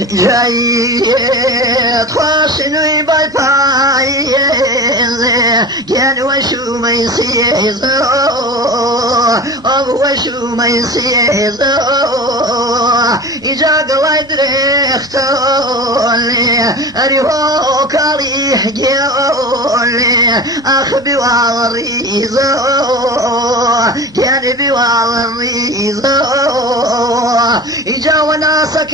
جاي تخشني بطايز كان وشو ما يصير وشو ما يصير إجا قواد ريختولي أريهو كاريح جيولي أخبي والريزو كان بوالريزو إجا وناسك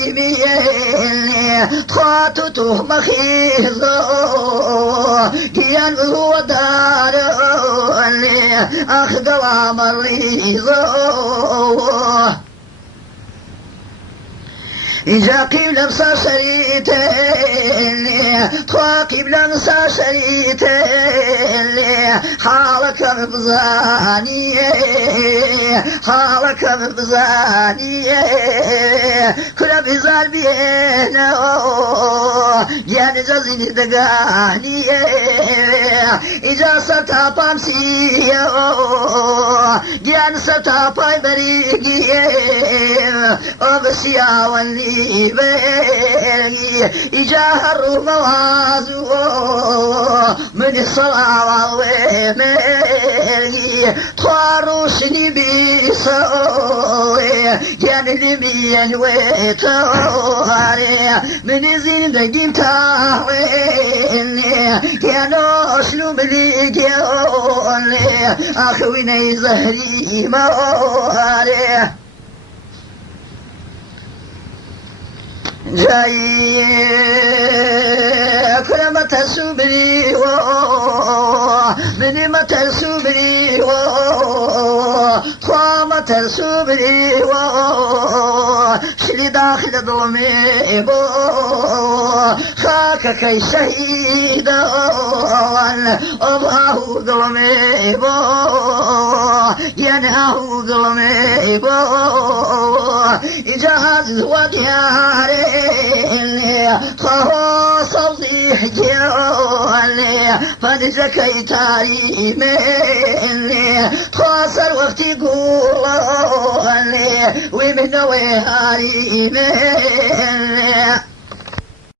يميني تخاطته مخيزو كيان هو دارولي أخدوا مريزو إجا قبل بصا شريتين تخاقب لنسا شريتين حالك مبزاني حالك مبزاني كل بزال بينا جان جزيني دقاني إجا ستا بامسي جان ستا باي بريقي وبسيا واللي بيني إجاه الموازو من الصلاة والويني تواروشني بيسوي يعني لمين ويتواري من زندقي متاويني كانوا أسلوب لي جيوني أخويني زهري مواري جاي كلمة السبري بنمة السبري طامة السبري شلي داخل ضمي خاك كي شهيد الله ضمي ينهو ضمي إجاز وجهاري خو صوتي حجولي فنزكي تاريمي خاصر وقتي قولي ومن ويهاريمي